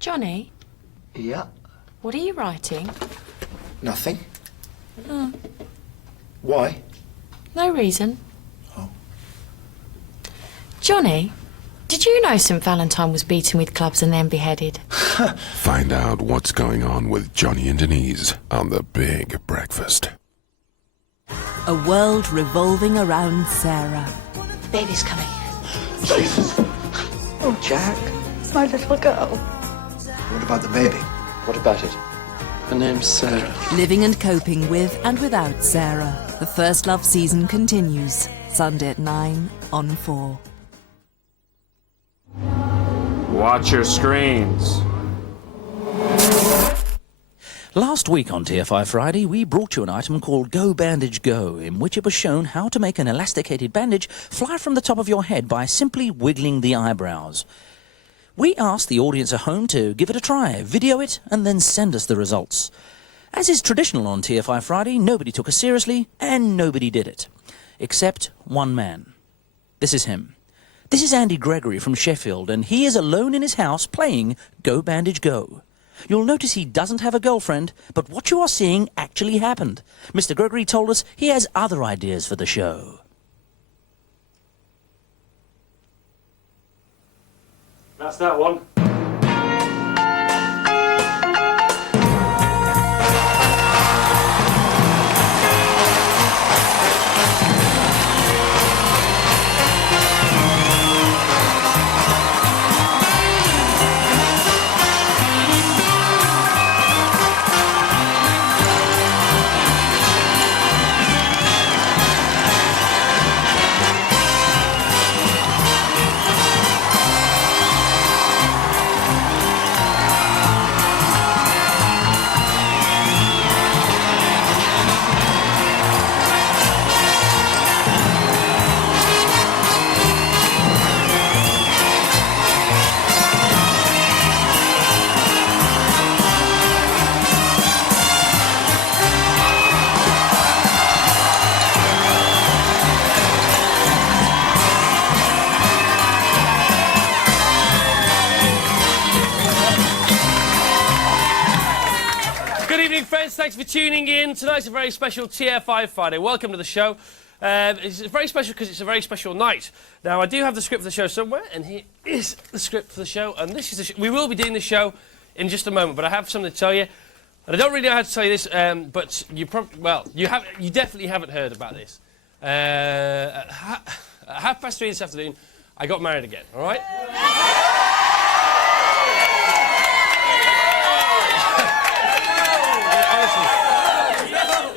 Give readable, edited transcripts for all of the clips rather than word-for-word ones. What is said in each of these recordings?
Johnny? Yeah? What are you writing? Nothing. Oh. Why? No reason. Oh. Johnny, did you know St. Valentine was beaten with clubs and then beheaded? Find out what's going on with Johnny and Denise on The Big Breakfast. A world revolving around Sarah. Baby's coming. Jesus. Oh, Jack, it's my little girl. What about the baby? What about it? Her name's Sarah. Living and coping with and without Sarah. The First Love season continues. Sunday at 9 on 4. Watch your screens. Last week on TFI Friday, we brought you an item called Go Bandage Go, in which it was shown how to make an elasticated bandage fly from the top of your head by simply wiggling the eyebrows. We asked the audience at home to give it a try, video it, and then send us the results. As is traditional on TFI Friday, nobody took us seriously, and nobody did it. Except one man. This is him. This is Andy Gregory from Sheffield, and he is alone in his house playing Go Bandage Go. You'll notice he doesn't have a girlfriend, but what you are seeing actually happened. Mr. Gregory told us he has other ideas for the show. That's that one. Friends, thanks for tuning in. Tonight's a very special TFI Friday. Welcome to the show. It's very special because it's a very special night. Now, I do have the script for the show somewhere, and here is the script for the show. And this is we will be doing the show in just a moment, but I have something to tell you. And I don't really know how to tell you this, but you definitely haven't heard about this. At 3:30 this afternoon, I got married again. All right.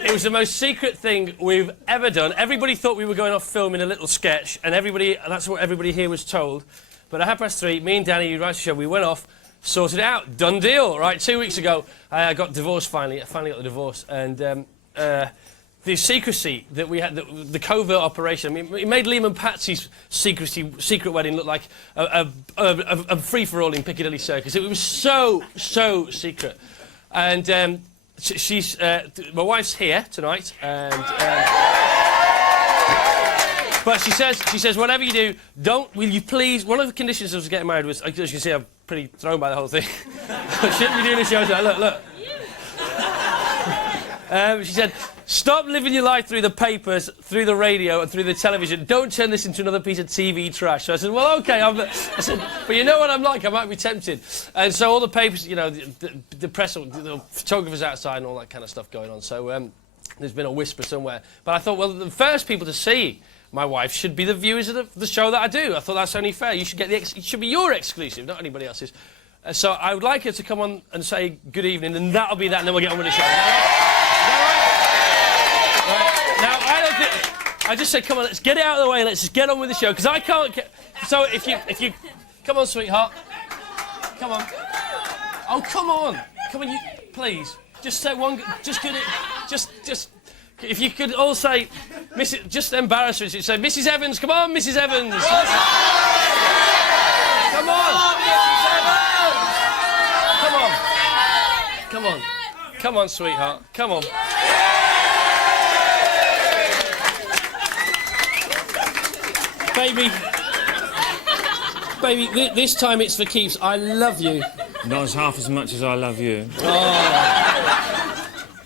It was the most secret thing we've ever done. Everybody thought we were going off filming a little sketch, and that's what everybody here was told. But at 3:30, me and Danny, who writes the show, we went off, sorted it out, done deal. Right, 2 weeks ago, I got divorced finally. I finally got the divorce, and the secrecy that we had, the covert operation. I mean, it made Liam and Patsy's secret wedding look like a free-for-all in Piccadilly Circus. It was so secret, and. She's my wife's here tonight, and but she says whatever you do, will you please? One of the conditions of getting married was, as you can see, I'm pretty thrown by the whole thing. Shouldn't be doing this show tonight. Look. She said, stop living your life through the papers, through the radio, and through the television. Don't turn this into another piece of TV trash. So I said, well, OK. I said, but you know what I'm like? I might be tempted. And so all the papers, you know, the press, the photographers outside and all that kind of stuff going on. So there's been a whisper somewhere. But I thought, well, the first people to see my wife should be the viewers of the show that I do. I thought that's only fair. You should get it should be your exclusive, not anybody else's. So I would like her to come on and say good evening, and that'll be that, and then we'll get on with the show. Now, I just said, come on, let's get it out of the way, let's just get on with the show, because I can't get... So if you... Come on, sweetheart. Come on. Oh, come on. Come on, you... Please. Just say one... Just get it... Just... If you could all say... Just embarrass her. Say, Mrs. Evans, come on, Mrs. Evans. Come on. Mrs. Evans. Come on. Come on. Come on, sweetheart. Come on. Baby, this time it's for keeps. I love you. Not as half as much as I love you.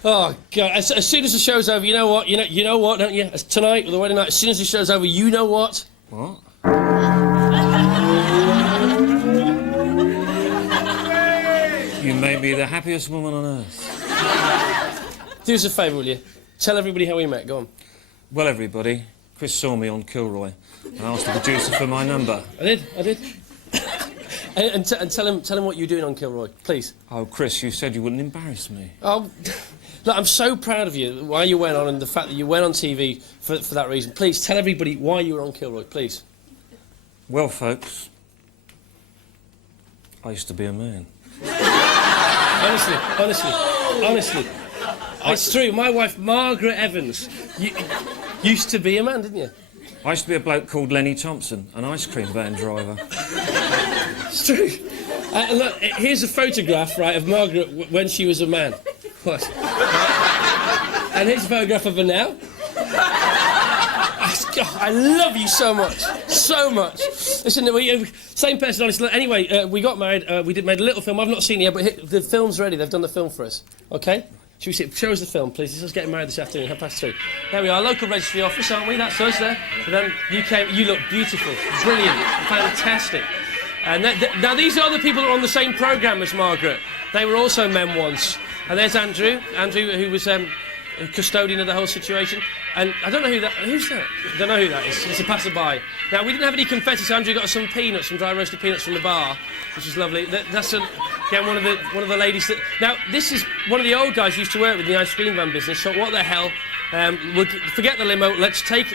Oh God! As soon as the show's over, you know what? You know what, don't you? As tonight, or the wedding night. As soon as the show's over, you know what? What? You make me the happiest woman on earth. Do us a favour, will you? Tell everybody how we met. Go on. Well, everybody, Chris saw me on Kilroy and asked the producer for my number. I did. and tell him what you're doing on Kilroy, please. Oh, Chris, you said you wouldn't embarrass me. Oh, look, I'm so proud of you, why you went on, and the fact that you went on TV for that reason. Please, tell everybody why you were on Kilroy, please. Well, folks, I used to be a man. Honestly. It's true, my wife, Margaret Evans, you used to be a man, didn't you? I used to be a bloke called Lenny Thompson, an ice cream van driver. It's true. Look, here's a photograph, right, of Margaret when she was a man. What? And here's a photograph of her now. I love you so much. Listen, same personality. Anyway, we got married. We made a little film. I've not seen it yet, but the film's ready. They've done the film for us. Okay? Should we see? Show us the film, please. This is us getting married this afternoon, 3:30. There we are, local registry office, aren't we? That's us there. And then you came. You look beautiful, brilliant, fantastic. And now these are the people that are on the same programme as Margaret. They were also men once. And there's Andrew, who was custodian of the whole situation. And I don't know who that... Who's that? I don't know who that is. It's a passerby. Now, we didn't have any confetti, so Andrew got us some peanuts, some dry roasted peanuts from the bar, which is lovely. That's, again, one of the ladies that... Now, this is one of the old guys who used to work with the ice cream van business, so what the hell? We'll forget the limo. Let's take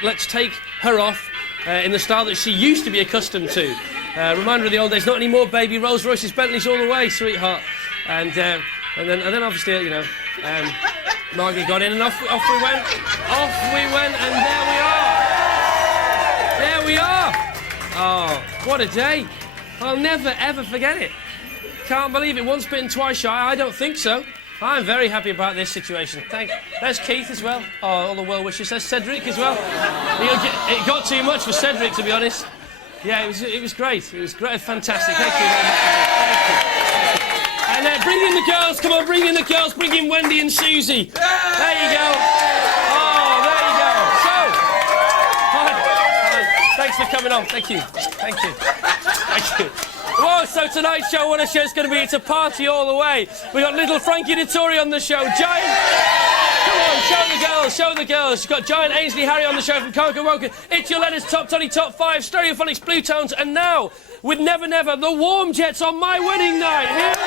her off in the style that she used to be accustomed to. Reminder of the old days. Not anymore, baby. Rolls Royces, Bentleys all the way, sweetheart. And then obviously, you know, Margaret got in and off we went. Off we went, and there we are. There we are. Oh, what a day. I'll never, ever forget it. Can't believe it. Once bitten, twice shy. I don't think so. I'm very happy about this situation. There's Keith as well. Oh, all the well wishes. There's Cedric as well. It got too much for Cedric, to be honest. Yeah, it was great. It was great. Fantastic. Thank you very much. Thank you. And bring in the girls. Come on, bring in the girls. Bring in Wendy and Susie. There you go. Oh, there you go. So, hi. Thanks for coming on. Thank you. Thank you. Whoa, so tonight's show, what a show it's going to be. It's a party all the way. We got little Frankie Dettori on the show. Giant... Come on, show the girls. You've got Giant Ainsley Harry on the show from Coca Woka. It's Your Letters Top 20, Top 5, Stereophonics, Blue Tones, and now, with Never Never, the Warm Jets on my wedding night. Here we go.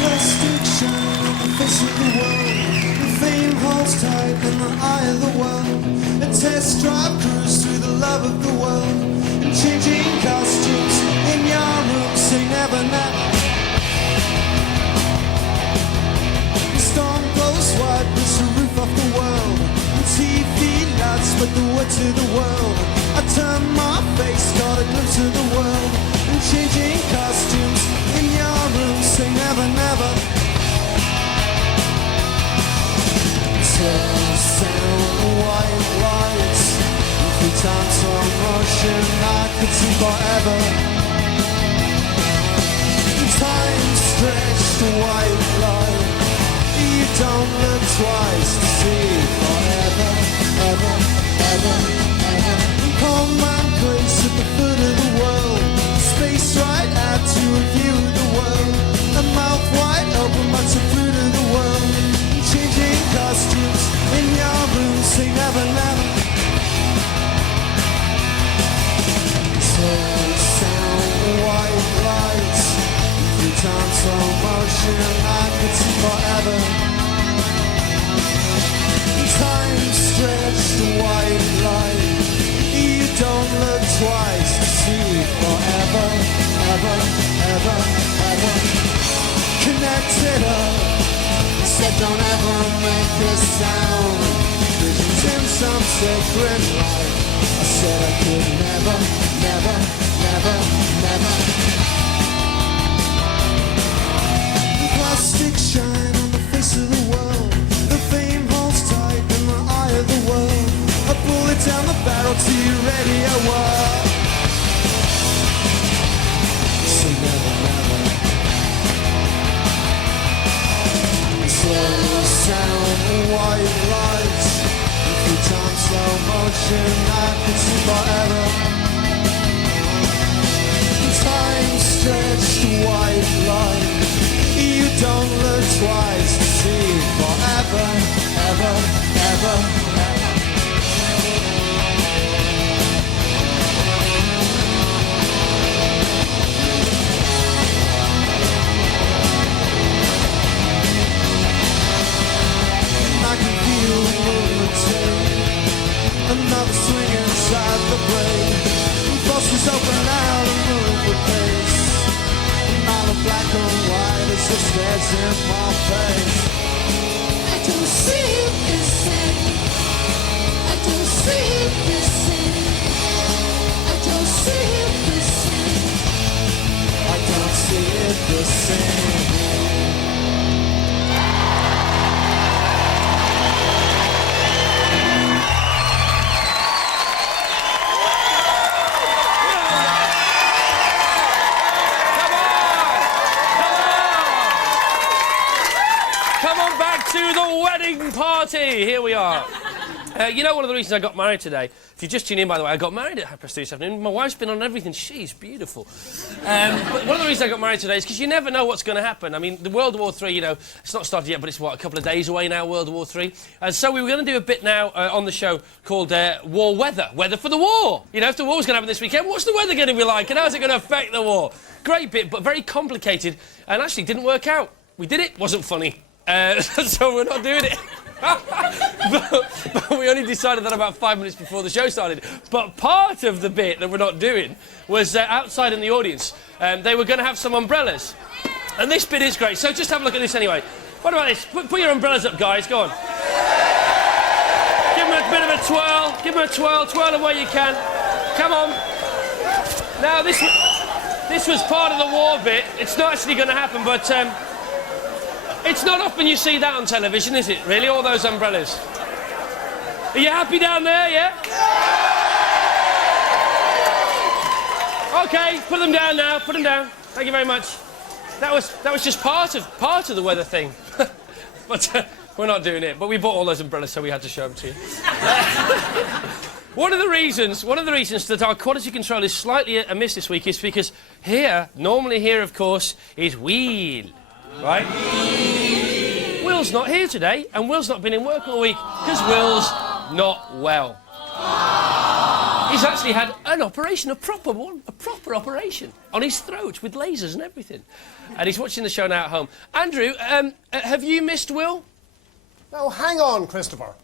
Plastic shine on the face of the world. The fame holds tight in the eye of the world. A test drive cruise through the love of the world. And changing costumes in your room, say never, never. The storm blows wide, puts the roof off the world. And TV lights spread the word to the world. I turn my face, got a glimpse of the world. And changing costumes in your room, say never, never. Turn sound white lights. Every time slow motion, I could see forever. Time stretched to white light. You don't look twice to see forever, ever, ever, ever. Common grace at the foot of the world. Space right out to a view of the world. A mouth wide open, but a fruit of the world. Changing costumes in your room, say never, never. Turn sound white lights. Every time slow motion, I could see forever. Time stretched to white light. You don't look twice to see forever, ever, ever, ever. Connected up. Said don't ever make this sound. Visions in some sacred light. I said I could never, never, never, never. Plastic shine on the face of the world. The fame holds tight in the eye of the world. A naughty radio world. So never, never. Slow sound, white lights. If you time slow motion, I could see forever. Time stretched white line. You don't look twice to see forever, ever, ever, ever. I can feel the movement take another swing inside the brain. Forces open out and move with pace. And all the black and white is just stares in my face. I don't see it the same. I don't see it the same. I don't see it the same. I don't see it the same. To the wedding party. Here we are. You know, one of the reasons I got married today, if you just tune in, by the way, I got married at 3:30 this afternoon. My wife's been on everything. She's beautiful. But one of the reasons I got married today is because you never know what's going to happen. I mean, the World War III, you know, it's not started yet, but it's, what, a couple of days away now, World War III. And so we were going to do a bit now on the show called War Weather. Weather for the war. You know, if the war was going to happen this weekend, what's the weather going to be like? And how's it going to affect the war? Great bit, but very complicated. And actually didn't work out. We did it. Wasn't funny. So we're not doing it. but we only decided that about 5 minutes before the show started. But part of the bit that we're not doing was outside in the audience. They were going to have some umbrellas. And this bit is great. So just have a look at this anyway. What about this? Put your umbrellas up, guys. Go on. Give them a bit of a twirl. Give them a twirl. Twirl them where you can. Come on. Now, this was part of the war bit. It's not actually going to happen, but... it's not often you see that on television, is it, really? All those umbrellas. Are you happy down there, yeah? OK, put them down now. Put them down. Thank you very much. That was just part of the weather thing. But we're not doing it. But we bought all those umbrellas, so we had to show them to you. One of the reasons that our quality control is slightly amiss this week is because normally here, of course, is Will. Right? Will's not here today, and Will's not been in work all week because Will's not well. He's actually had an operation, a proper operation on his throat with lasers and everything. And he's watching the show now at home. Andrew, have you missed Will? Now, hang on, Christopher.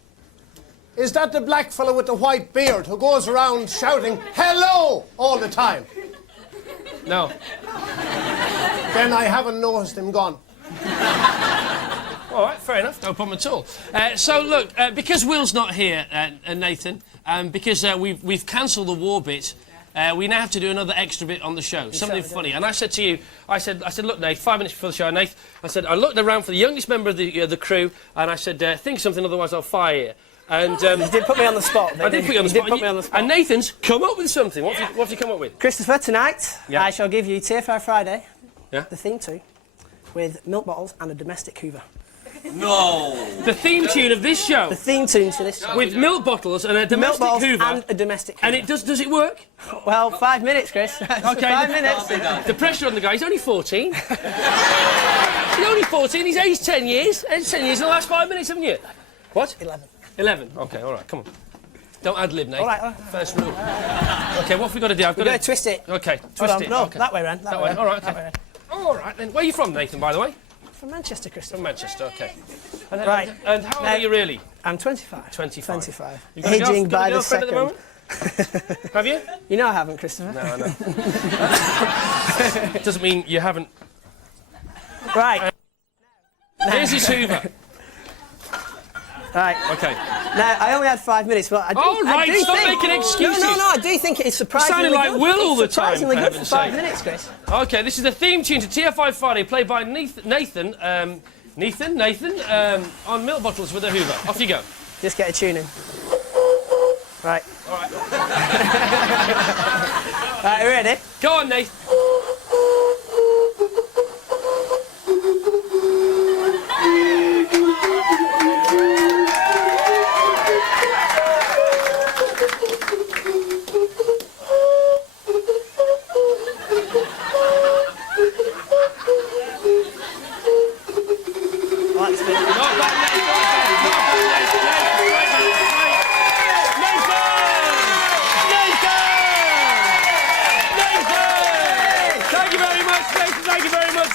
Is that the black fellow with the white beard who goes around shouting, hello, all the time? No. Then I haven't noticed him gone. All right, fair enough, no problem at all. So, look, because Will's not here, Nathan, because we've cancelled the war bit, we now have to do another extra bit on the show, something funny. And I said to you, I said, look, Nath, 5 minutes before the show, Nath, I looked around for the youngest member of the crew, and I said, think of something, otherwise I'll fire you. And you did put me on the spot. I did put you on the spot. And Nathan's come up with something. What have you come up with? Christopher, tonight I shall give you TFI Friday, the theme tune, with milk bottles and a domestic hoover. No! The theme tune of this show? The theme tune to this show. With milk bottles and a domestic hoover? And a domestic hoover. And it does it work? Well, 5 minutes, Chris. OK. 5 minutes. The pressure on the guy, he's only 14. He's only 14, he's aged 10 years. Aged 10 years in the last 5 minutes, haven't you? What? 11. 11. OK, all right, come on. Don't ad-lib, Nate. All right. First rule. OK, what have we got to do? We've got to twist it. OK, twist it. No, okay. that way round. That way. All right, OK. All right, then. Where are you from, Nathan, by the way? From Manchester, Christopher. From Manchester, OK. Right. And how old are you really? I'm 25. 25. 25. You've got Aging by the second. At the moment? Have you? You know I haven't, Christopher. No, I know. Doesn't mean you haven't. Right. Here's his hoover. Right. OK. Now, I only had 5 minutes, but I do, right, I do stop think... making excuses. No, I do think it's surprisingly good. You sounded like Will all the time, surprisingly good for 5 minutes, Chris. OK, this is the theme tune to TFI Friday, played by Nathan, on milk bottles with a hoover. Off you go. Just get a tune in. Right. All right. Right, you ready? Go on, Nate.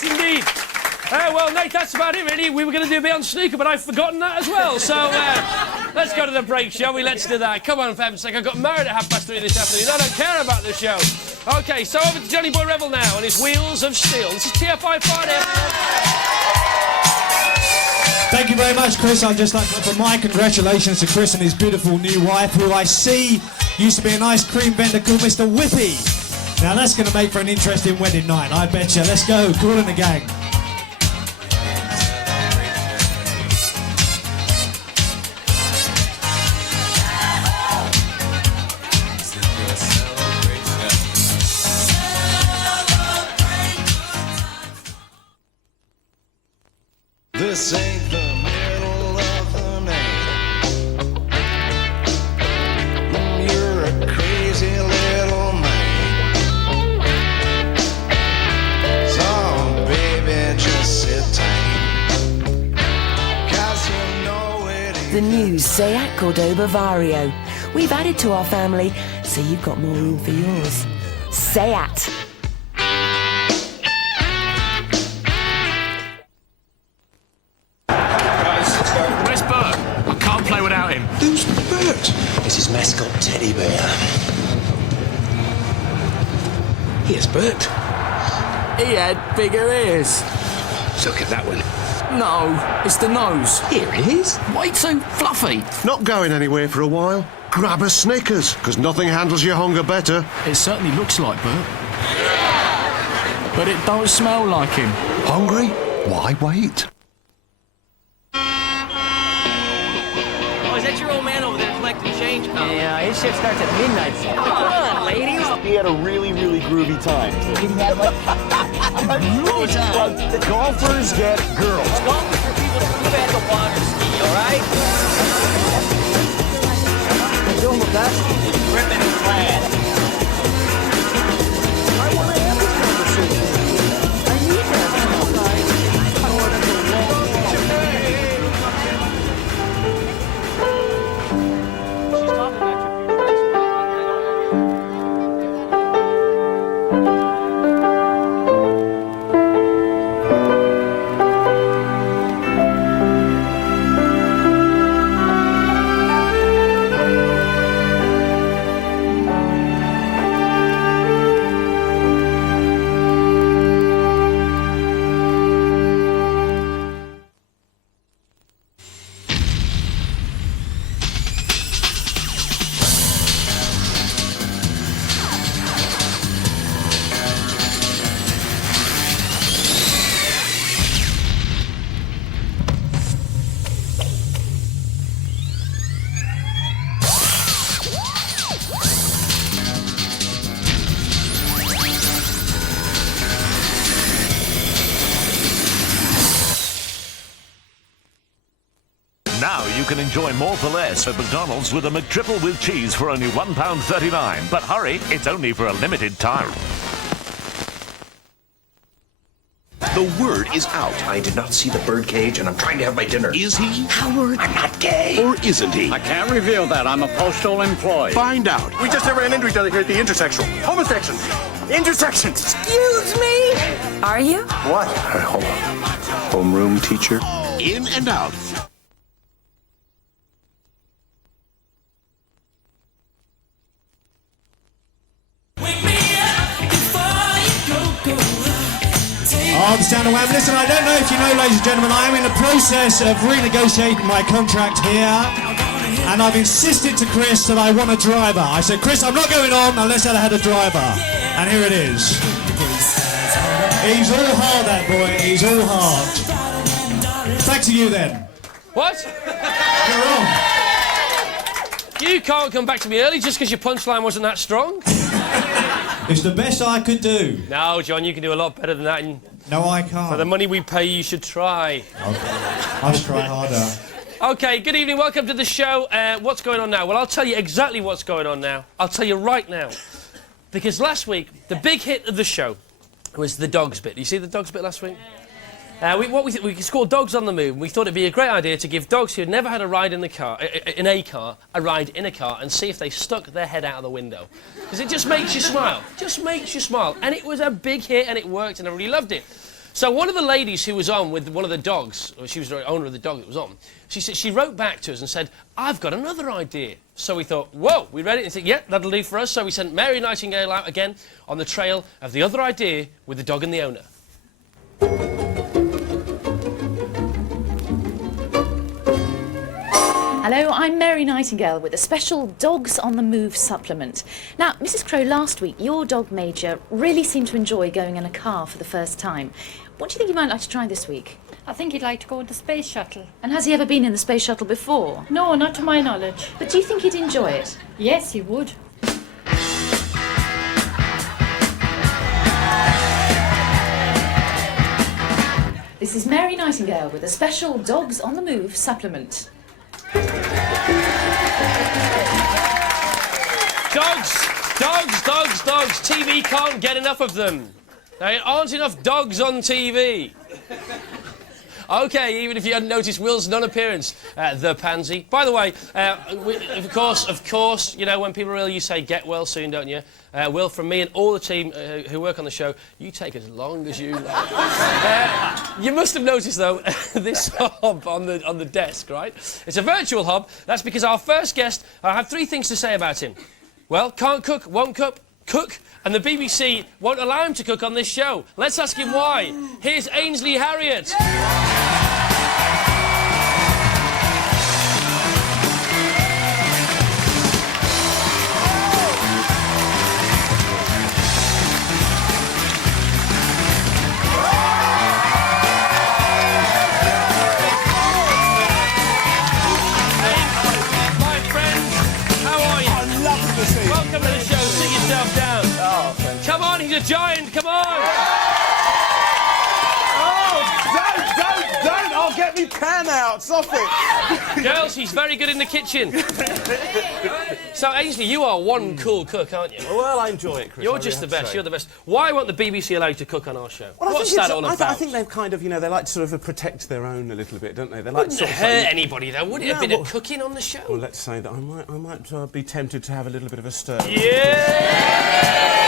Indeed. Well, Nate, that's about it, really. We were going to do a bit on snooker, but I've forgotten that as well. So let's go to the break, shall we? Let's do that. Come on, for heaven's sake. I got married at 3:30 this afternoon. I don't care about the show. OK, so over to Johnny Boy Rebel now and his Wheels of Steel. This is TFI Friday. Thank you very much, Chris. I'd just like to offer my congratulations to Chris and his beautiful new wife, who I see used to be an ice cream vendor called Mr. Whippy. Now that's going to make for an interesting wedding night, I bet you. Let's go, Cool in the Gang. This ain't the middle of the night. You're a crazy little man. So baby, just sit tight. 'Cause you know it ain't The new Seat Cordoba Vario. We've added to our family, so you've got more room for yours. Seat. Where's Bert? I can't play without him. Who's Bert? It's his mascot teddy bear. Here's Bert. He had bigger ears. Look at that one. No, it's the nose. Here it is. Way too fluffy. Not going anywhere for a while. Grab a Snickers, because nothing handles your hunger better. It certainly looks like Bert. But it don't smell like him. Hungry? Why wait? Oh, is that your old man over there collecting change? Yeah, his shift starts at midnight. Come on, ladies. He had a really, really groovy time. He had like a groovy time. The golfers get girls. Golf is for people who had the water ski, all right? I'm doing my best. Ripping and flat. I want to have this conversation. I need to have this conversation. I want to go She's talking about your Now you can enjoy more for less at McDonald's with a McTriple with cheese for only £1.39. But hurry, it's only for a limited time. The word is out. I did not see the birdcage, and I'm trying to have my dinner. Is he? Howard, I'm not gay. Or isn't he? I can't reveal that. I'm a postal employee. Find out. We just ran into each other here at the intersection. Homosection. Intersection. Excuse me? Are you? What? Homeroom teacher. In and out. Oh, the sound of wham. Listen, I don't know if you know, ladies and gentlemen, I am in the process of renegotiating my contract here, and I've insisted to Chris that I want a driver. I said, Chris, I'm not going on unless I had a driver. And here it is. He's all hard, that boy. He's all hard. Back to you then. What? You're on. You can't come back to me early just because your punchline wasn't that strong. It's the best I could do. No, John, you can do a lot better than that. And no, I can't. for the money we pay, you should try. I must try harder. OK, good evening, welcome to the show. What's going on now? Well, I'll tell you exactly what's going on now. I'll tell you right now. Because last week, the big hit of the show was the dogs bit. You see the dogs bit last week? We called Dogs on the Move. We thought it'd be a great idea to give dogs who had never had a ride in a car, a ride in a car, and see if they stuck their head out of the window. Because it just makes you smile. Just makes you smile. And it was a big hit, and it worked, and I really loved it. So one of the ladies who was on with one of the dogs, or she was the owner of the dog that was on, she wrote back to us and said, "I've got another idea." So we thought, whoa, we read it and said, yeah, that'll do for us. So we sent Mary Nightingale out again on the trail of the other idea with the dog and the owner. Hello, I'm Mary Nightingale with a special Dogs on the Move supplement. Now, Mrs. Crow, last week your dog Major really seemed to enjoy going in a car for the first time. What do you think you might like to try this week? I think he'd like to go in the space shuttle. And has he ever been in the space shuttle before? No, not to my knowledge. But do you think he'd enjoy it? Yes, he would. This is Mary Nightingale with a special Dogs on the Move supplement. Dogs. TV can't get enough of them. There aren't enough dogs on TV. OK, even if you hadn't noticed Will's non-appearance, the pansy. By the way, of course, you know, when people are ill, you say, get well soon, don't you? Will, from me and all the team who work on the show, you take as long as you like. You must have noticed, though, this hob on the desk, right? It's a virtual hob. That's because our first guest, I have 3 things to say about him. Well, can't cook, won't cook, and the BBC won't allow him to cook on this show. Let's ask him why. Here's Ainsley Harriott. Welcome to the show. Sit yourself down. Oh, thank you. Come on, he's a giant. Come on. Oh, don't. I'll get me pan out. Stop it. Girls, he's very good in the kitchen. So, Ainsley, you are one cool cook, aren't you? Well, I enjoy it, Chris. You're just the best. You're the best. Why won't the BBC allow you to cook on our show? Well, what's that all about? I think they've kind of, you know, they like to sort of protect their own a little bit, don't they? They like Wouldn't to sort it of hurt anybody, though, would it? A bit of cooking on the show? Well, let's say that I might be tempted to have a little bit of a stir. Yeah!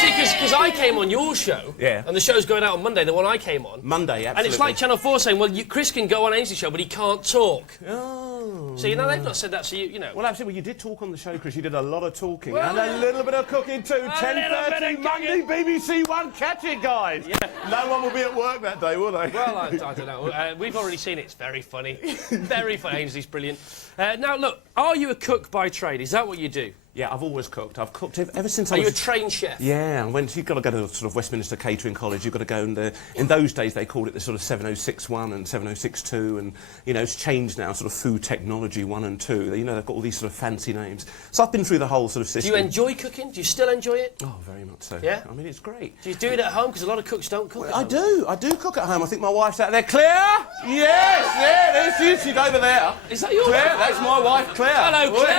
See, because I came on your show, yeah, and the show's going out on Monday, the one I came on. Monday, absolutely. And it's like Channel 4 saying, well, Chris can go on Ainsley's show, but he can't talk. Oh. So, you know, they've not said that, so you know. Well, absolutely, you did talk on the show, Chris. You did a lot of talking. Well, and a little bit of cooking, too. 10:30 Monday, BBC One. Catch it, guys. Yeah. No one will be at work that day, will they? Well, I don't know. We've already seen it. It's very funny. Very funny. Ainsley's brilliant. Now, look, are you a cook by trade? Is that what you do? Yeah, I've always cooked. I've cooked ever since I was... Are you a trained chef? Yeah, you've got to go to sort of Westminster Catering College. You've got to go and... in those days, they called it the sort of 7061 and 7062, and, you know, it's changed now, sort of Food Technology 1 and 2. You know, they've got all these sort of fancy names. So I've been through the whole sort of system. Do you enjoy cooking? Do you still enjoy it? Oh, very much so. Yeah? I mean, it's great. Do you do it at home? Because a lot of cooks don't cook at home. I do cook at home. I think my wife's out there. Claire? Yes, there she is. She's over there. Is that your Claire? wife? That's my wife, Claire. Hello, Claire!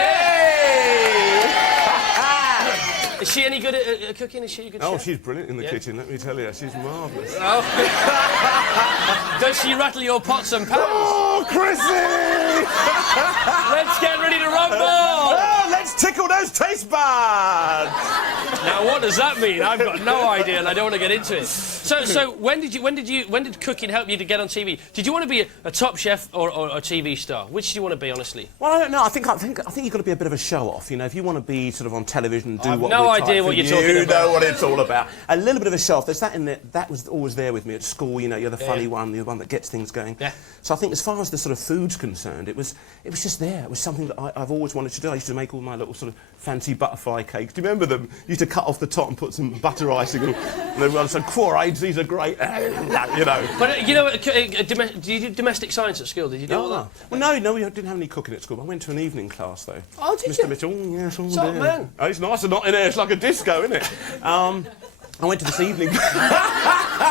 Hey! Is she any good at cooking? Is she a good chef? Oh, she's brilliant in the kitchen, let me tell you. She's marvellous. Oh. Does she rattle your pots and pans? Oh, Chrissy! Let's get ready to rumble! Oh, let's tickle those taste buds! Now, what does that mean? I've got no idea, and I don't want to get into it. So when did cooking help you to get on TV? Did you want to be a top chef or a TV star? Which do you want to be, honestly? Well, I don't know. I think you've got to be a bit of a show-off. You know, if you want to be sort of on television, do what no idea what you're talking about. You know what it's all about. A little bit of a show-off. There's that in there. That was always there with me at school. You know, you're the funny one, the one that gets things going. Yeah. So I think as far as the sort of food's concerned, it was just there. It was something that I've always wanted to do. I used to make all my little sort of fancy butterfly cakes. Do you remember them? You used to cut off the top and put some butter icing and they run some quarried these are great, you know. But you know, do you do domestic science at school? Did you do all that? Well, no, we didn't have any cooking at school. I went to an evening class though. Oh, did Mr. you? Mitchell, yes, all Top day. man. Oh, it's nice and not in here. It's like a disco, isn't it? I went to this evening.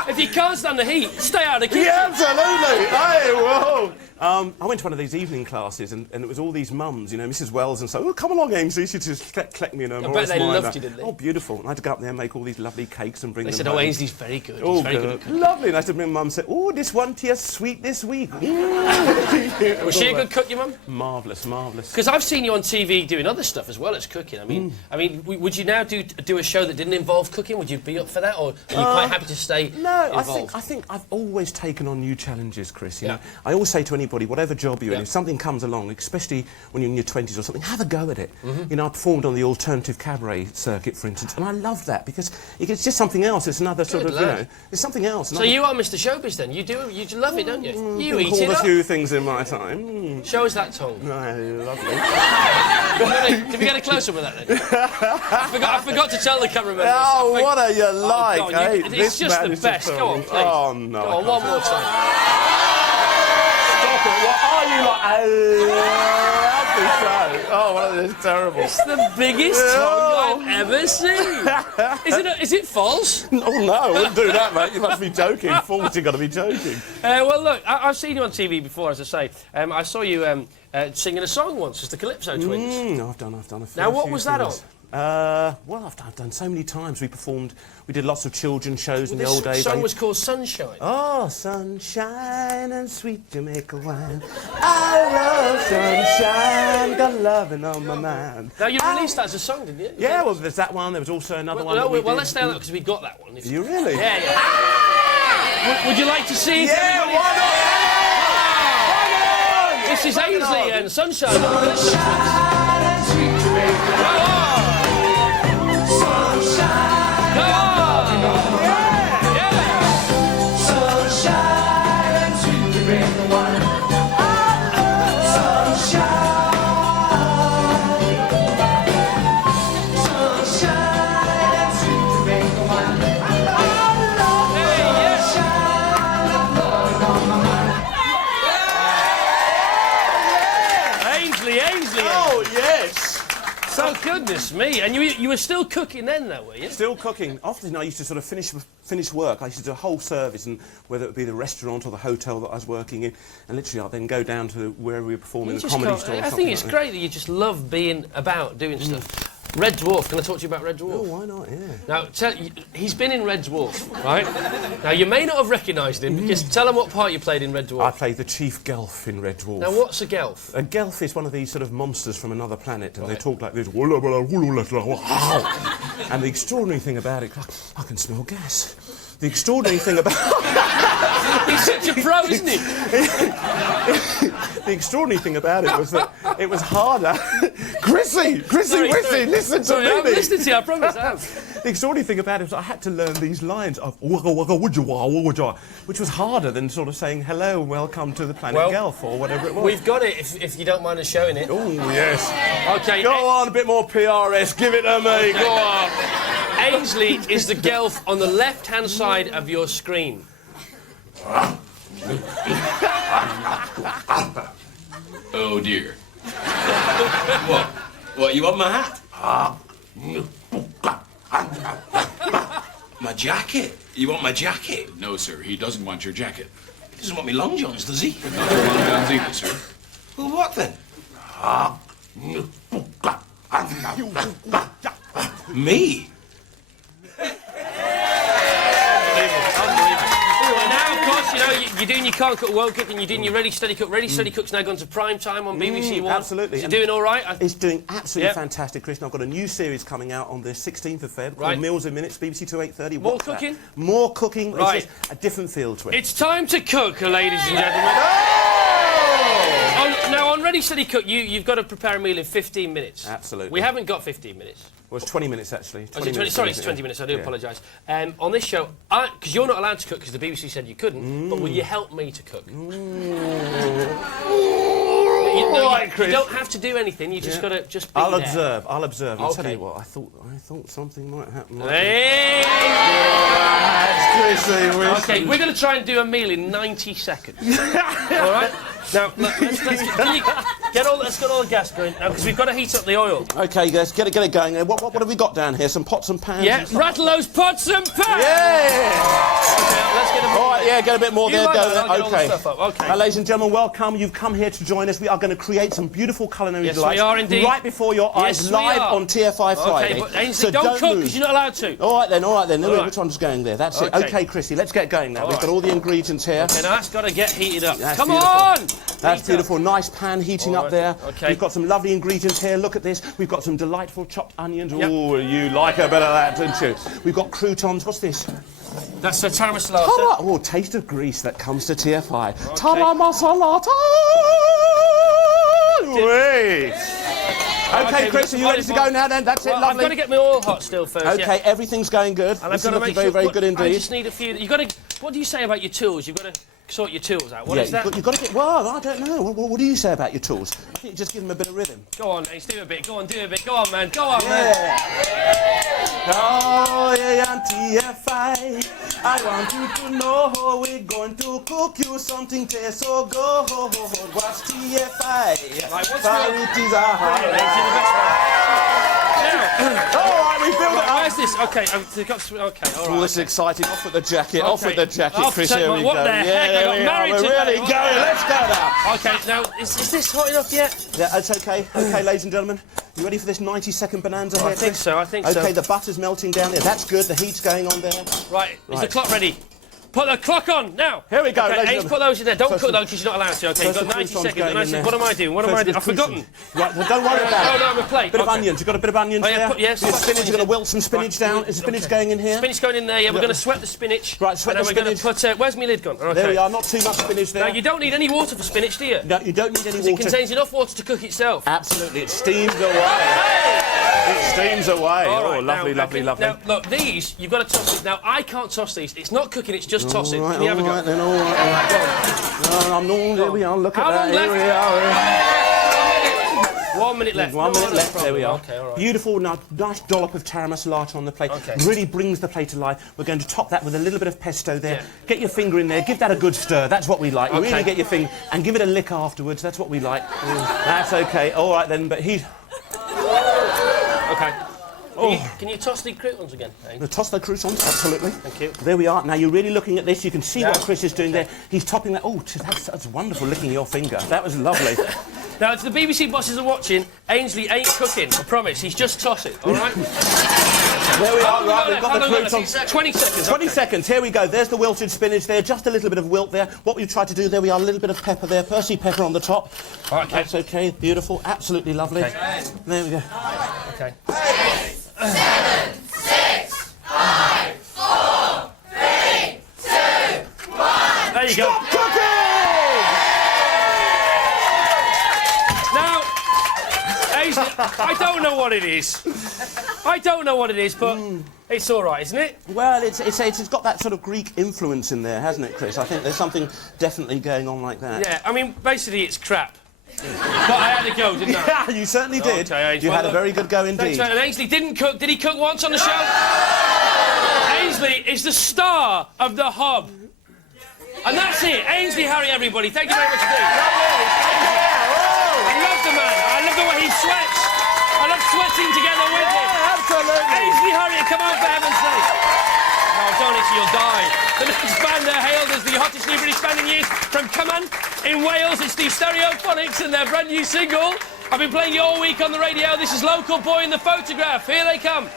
If you can't stand the heat, stay out of the kitchen. Yeah, absolutely. Hey, whoa. I went to one of these evening classes, and it was all these mums, you know, Mrs. Wells and so. Oh, come along, Ainsley. She just collect me in her. I bet they loved you, didn't they? Oh, beautiful. And I had to go up there and make all these lovely cakes and bring They them said, home. "Oh, Ainsley's very good. Oh, He's very good. good at cooking." Lovely. And I said, my mum said, "Oh, this one to your sweet this week." Was she a good cook, your mum? Marvellous, marvellous. Because I've seen you on TV doing other stuff as well as cooking. I mean, would you now do a show that didn't involve cooking? Would you be up for that, or are you quite happy to stay involved? I think I've always taken on new challenges, Chris. You know, I always say to anybody, whatever job you're in, if something comes along, especially when you're in your 20s or something, have a go at it. You know, I performed on the alternative cabaret circuit, for instance, and I loved that because it's just something else. It's another sort of, you know, it's something else. So you are Mr. Showbiz then? You love it, don't you? You eat called it a up. few things in my time. Show us that tongue. Lovely. Did we get a close-up of that then? I forgot to tell the cameraman. Oh, what are you like? God, Hey, it's this just man the is best. Go on, please. Oh, no. Go on, one more time. Stop it. What are you like? Oh, well, this is terrible. It's the biggest tongue I've ever seen. Is it false? Oh, no, I wouldn't do that, mate. You must be joking. False, you've got to be joking. Well, look, I've seen you on TV before, as I say. I saw you singing a song once as the Calypso Twins. I've done a few. Now, what was that on? Well, I've done so many times. We did lots of children's shows in the old days. The song was called Sunshine. Oh, sunshine and sweet Jamaica wine. I love sunshine, got loving on my mind. Now, you released that as a song, didn't you? Yeah, well, there's that one. There was also another one. Well, let's stay on that because we got that one. You really? Yeah. Would you like to see? Yeah, why not? This is Ainsley and Sunshine. Ainsley. Oh, yes. So goodness me. And you were still cooking then, though, were you? Still cooking. Often I used to sort of finish work. I used to do a whole service, and whether it would be the restaurant or the hotel that I was working in, and literally I'd then go down to wherever we were performing, the comedy store. I think it's great that you just love being about, doing stuff. Red Dwarf, can I talk to you about Red Dwarf? Oh, why not, yeah. Now, he's been in Red Dwarf, right? Now, you may not have recognised him, because tell him what part you played in Red Dwarf. I played the Chief Gelf in Red Dwarf. Now, what's a Gelf? A Gelf is one of these sort of monsters from another planet, and they talk like this. And the extraordinary thing about it, I can smell gas. The extraordinary thing about... He's such a pro, isn't he? The extraordinary thing about it was that it was harder. Chrissy, listen to me. I'm listening to you, I promise. The extraordinary thing about it was I had to learn these lines of which was harder than sort of saying hello and welcome to the planet Gelf or whatever it was. We've got it, if you don't mind us showing it. Oh, yes. OK. Go on, a bit more PRS, give it to me, go on. Ainsley is the Gelf on the left-hand side of your screen. Oh dear. What, you want my hat? My jacket? You want my jacket? No, sir, he doesn't want your jacket. He doesn't want me long johns, does he? Not your long johns either, sir. Well, what then? Me? You're doing your Can't Cook, Won't Cook, and you're doing your Ready, Steady Cook. Ready, Steady Cook's now gone to prime time on BBC One. Absolutely. Is it doing all right? It's doing absolutely fantastic, Chris. And I've got a new series coming out on the 16th of Feb called Meals in Minutes, BBC 2 8:30. More cooking? More cooking. Right. It's just a different feel to it. It's time to cook, ladies and gentlemen. Now, on Ready, Steady Cook, you've got to prepare a meal in 15 minutes. Absolutely. We haven't got 15 minutes. Well, it's 20 minutes, actually. Sorry, it's 20 minutes. I do apologise. On this show, because you're not allowed to cook because the BBC said you couldn't, but will you help me to cook? All right, Chris. You don't have to do anything. You just got to just be I'll there. observe. I'll observe. I'll tell Okay. you what. I thought something might happen. Like Hey! That's Chrissy. Okay, we're going to try and do a meal in 90 seconds. All right? Now, look, let's get all the gas going now, because we've got to heat up the oil. Okay, guys, get it going. What have we got down here? Some pots and pans? Yeah, rattle those pots and pans! Yeah! Okay, let's get a bit all right, yeah, get a bit more you there. like Go that, I'll get all the okay. stuff up. Okay. Ladies and gentlemen, welcome. You've come here to join us. We are going to create some beautiful culinary Yes, delights we are indeed. right before your eyes, Yes, we live are. on TFI Friday. Okay, but Ainsley, so don't cook, move. because you're not allowed to. All right then. All right. Which one's going there? That's it. Okay. Okay, Chrissy, let's get going now. All We've got right. all the ingredients here. Okay, now that's got to get heated up. That's Come beautiful. on! That's beautiful. Nice pan heating All up right. there. Okay. We've got some lovely ingredients here. Look at this. We've got some delightful chopped onions. Yep. Oh, you like a bit of that, don't you? We've got croutons. What's this? That's a tiramisu. Oh, taste of Greece that comes to TFI. Tiramisu. Okay, Chris, are you ready to go now then? That's it, Well, lovely. I've got to get my oil hot still first. Okay, yeah. everything's going good. And This I've got is to looking make very, sure, very good I indeed. just need a few. You got to. What do you say about your tools? You've got to sort your tools out. What Yeah, is that? You've got to get... Well, I don't know. What do you say about your tools? I think you just give them a bit of rhythm. Go on, Ace, do a bit. Go on, do a bit. Go on, man. Go on, man. Oh, yeah, TFI. I want you to know we're going to cook you something tastes so good. Watch TFI. Right, what's Priorities are Now, all right, we built it up. where's this? Okay, okay, all right. Oh, this is exciting. Off with the jacket. Off with the jacket, Off Chris. to Here take we what go. the heck? Yeah, I got we married are. We're today. really What going. the Let's go now. Okay, now, is this hot enough yet? Yeah, that's okay. Okay, ladies and gentlemen, you ready for this 90-second bonanza here, I think Chris? so, I think so. Okay, the butter's melting down there. That's good. The heat's going on there. Right, is the Right. clock ready? Put the clock on, now! Here we go, Okay, ladies Ace, and put those in there. Don't First cook the- those because you're not allowed to. Okay, you've First got the 90 croutons seconds. going And I in said, there. what am I doing? What am First I doing? the I've forgotten. croutons. Right, well, don't worry about it. No, I'm a plate. Bit of Okay. onions. You've got a bit of onions Oh, yeah, there? put- yes, Bit of put spinach. You're going to wilt some Right. spinach down. Is spinach Okay. going in here? Spinach going in there, yeah. We're going to sweat the spinach. Right, sweat and the then we're going to spinach. put... where's my lid gone? Okay. There we are. Not too much spinach there. Now, you don't need any water for spinach, do you? No, you don't need any Because it water. contains enough water to cook itself. Absolutely. It steams away. It steams away. All Oh, right, lovely, now, lovely, lovely. Now, look, these, you've got to toss these. Now, I can't toss these. It's not cooking, it's just tossing. All right, Can you have a all go? right, then, all right, all right. No, I'm not... There we are. Look at How that. long Here left? we are. 1 minute left. 1 minute No left. There we problem. are. Okay, all right. Beautiful, nice dollop of tiramisu on the plate. Okay. Really brings the plate to life. We're going to top that with a little bit of pesto there. Yeah. Get your finger in there. Give that a good stir. That's what we like. You Okay. really get your finger and give it a lick afterwards. That's what we like. That's okay. All right then. But he's Okay. Oh. Can you toss the croutons again? the toss the croutons. Absolutely. Thank you. There we are. Now you're really looking at this. You can see Yeah. what Chris is doing there. He's topping that. Oh, that's wonderful. Licking your finger. That was lovely. Now, if the BBC bosses are watching, Ainsley ain't cooking, I promise. He's just tossing, all right? There we are, right, we've got the croutons. 20 seconds. 20 okay. seconds, here we go. There's the wilted spinach there, just a little bit of wilt there. What we've tried to do there, we are a little bit of pepper there, Percy pepper on the top. Okay. That's okay, beautiful, absolutely lovely. Okay. There we go. Okay. 7, 6, 5, 4, 3, 2, 1. There you go. Stop cooking! Now, Ainsley, I don't know what it is. I don't know what it is, but it's all right, isn't it? Well, it's got that sort of Greek influence in there, hasn't it, Chris? I think there's something definitely going on like that. Yeah, I mean, basically it's crap. But I had a go, didn't I? Yeah, you certainly did. Okay, you had a very good go indeed. Thanks, and Ainsley didn't cook. Did he cook once on the show? Ainsley is the star of the Hob. And that's it. Ainsley Harry, everybody. Thank you very much indeed. I love the man. I love the way he sweats. I love sweating together with him. Absolutely. Ainsley Harry, come on, for heaven's sake. No, don't, you'll die. The next band are hailed as the hottest new British band in years from Cumman in Wales. It's the Stereophonics and their brand new single. I've been playing it all week on the radio. This is Local Boy in the Photograph. Here they come.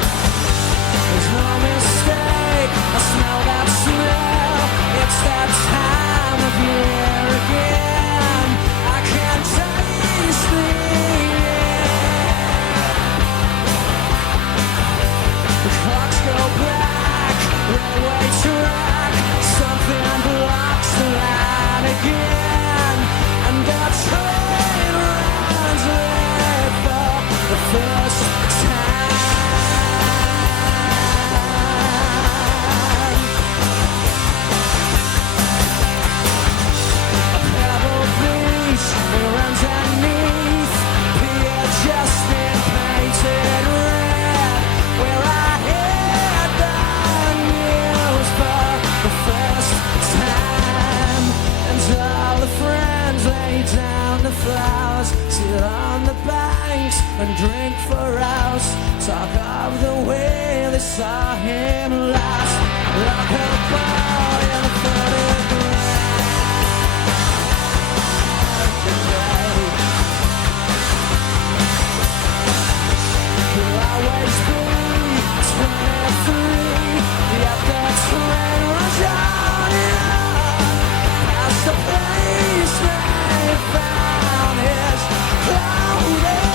There's no mistake, I smell that smell. It's that time of year again. I can taste the air. the flowers, sit on the banks and drink for hours. Talk of the way they saw him last, like a boy in a photograph. He'll always be 23, yet the train runs on and on past the place they found his clothing.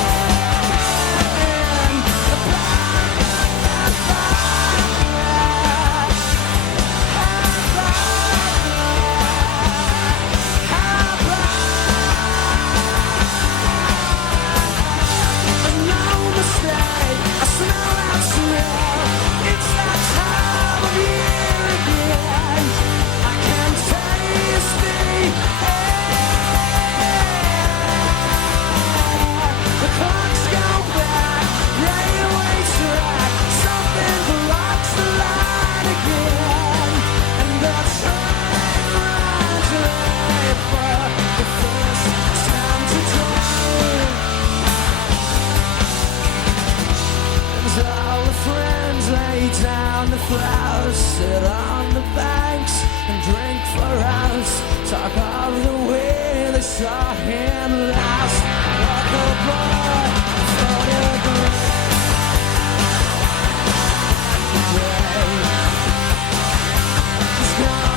Down the flowers, sit on the banks and drink for hours. Talk of the way they saw him last, like a boy photograph. He's gone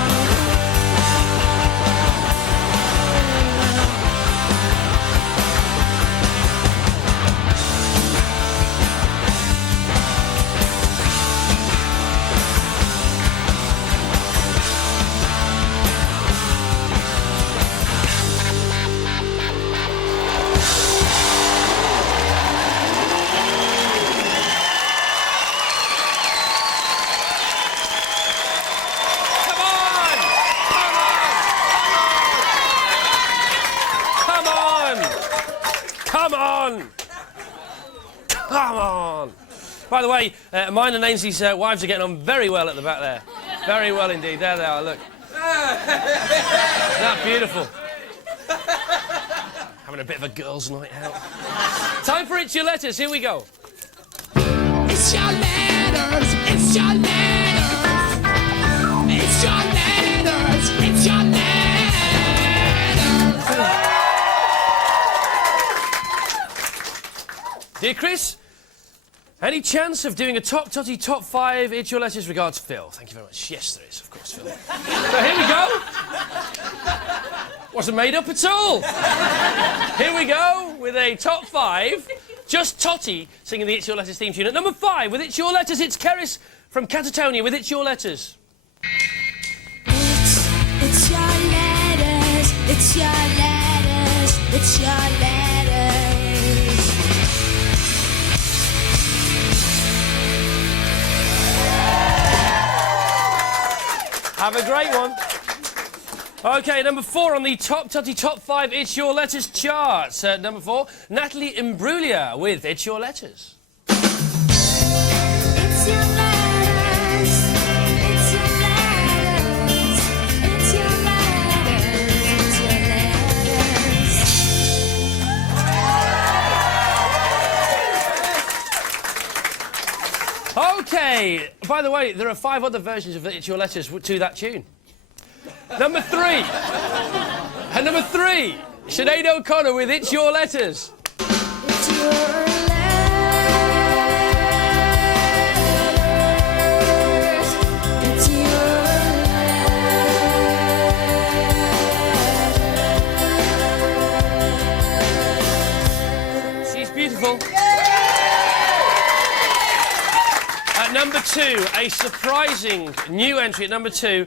By the way, mine and Ainsley's wives are getting on very well at the back there. Very well indeed. There they are, look. Isn't that beautiful? Having a bit of a girls' night out. Time for It's Your Letters. Here we go. It's your letters, it's your letters. It's your letters, it's your letters. Dear Chris, any chance of doing a top totty top 5 It's Your Letters? Regards, Phil. Thank you very much. Yes, there is, of course, Phil. So here we go. Wasn't made up at all. Here we go with a top 5. Just Totty singing the It's Your Letters theme tune. At number 5, with It's Your Letters, it's Keris from Catatonia with It's Your Letters. It's your letters, it's your letters, it's your letters. Have a great one. OK, number 4 on the top totty top 5 It's Your Letters charts. Number 4, Natalie Imbruglia with It's Your Letters. It's your letters, it's your letters, it's your letters, it's your letters. OK, by the way, there are 5 other versions of It's Your Letters to that tune. Number 3. And number 3, Sinead O'Connor with It's Your Letters. It's your letters, it's your letters. She's beautiful. At number 2, a surprising new entry at number 2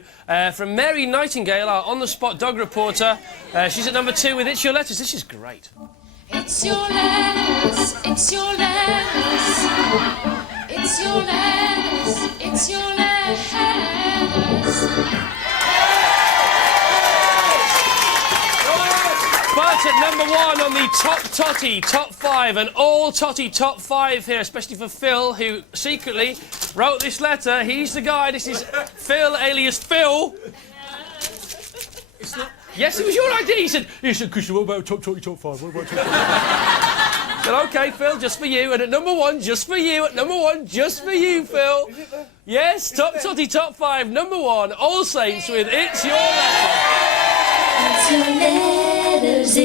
from Mary Nightingale, our on-the-spot dog reporter. She's at number 2 with It's Your Letters. This is great. It's your letters, it's your letters, it's your letters, it's your letters. But at number 1 on the top totty top 5, an all totty top 5 here, especially for Phil, who secretly wrote this letter. He's the guy. This is Phil, alias Phil. Yes, it was your idea. He said, Christian, what about top 5? What about top 5? Said, OK, Phil, just for you. And at number 1, just for you. At number 1, just for you, Phil. Is it there? Yes, top 5, number 1, All Saints with It's Your Letters. It's your letters,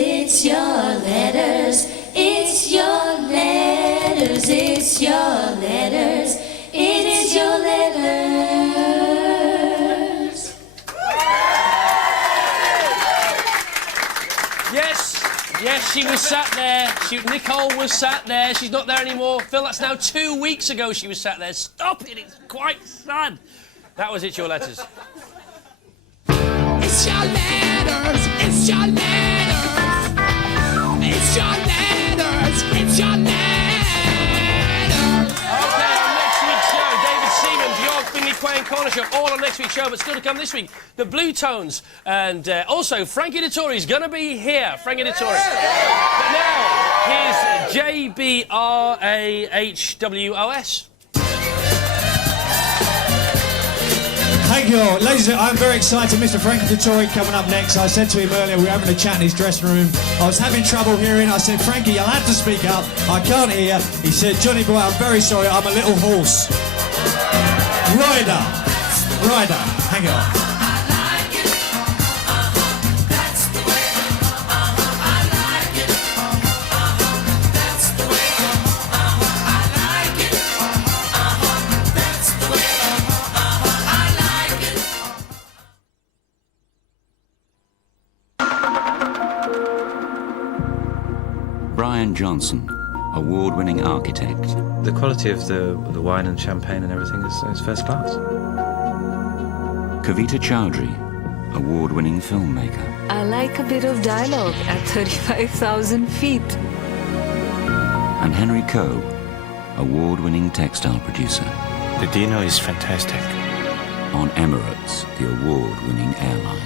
it's your letters, it's your letters, it is your letters. Yes, she was sat there. Nicole was sat there. She's not there anymore. Phil, that's now 2 weeks ago she was sat there. Stop it, it's quite sad. That was It's Your Letters. It's your letters, it's your letters. It's your letters, it's your letters. OK, on next week's show, David Seaman, George Finley, Quay and Corner Show, all on next week's show, but still to come this week, the Blue Tones, and also Frankie Dettori's going to be here. Frankie Dettori. But now, here's JBRAHWOS. Thank you all. Ladies and gentlemen, I'm very excited. Mr. Frankie Dettori coming up next. I said to him earlier, we were having a chat in his dressing room. I was having trouble hearing. I said, Frankie, you'll have to speak up. I can't hear. He said, Johnny boy, I'm very sorry. I'm a little hoarse. Ryder. Hang on. Brian Johnson, award-winning architect. The quality of the wine and champagne and everything is first class. Kavita Chowdhury, award-winning filmmaker. I like a bit of dialogue at 35,000 feet. And Henry Coe, award-winning textile producer. The Dino is fantastic. On Emirates, the award-winning airline.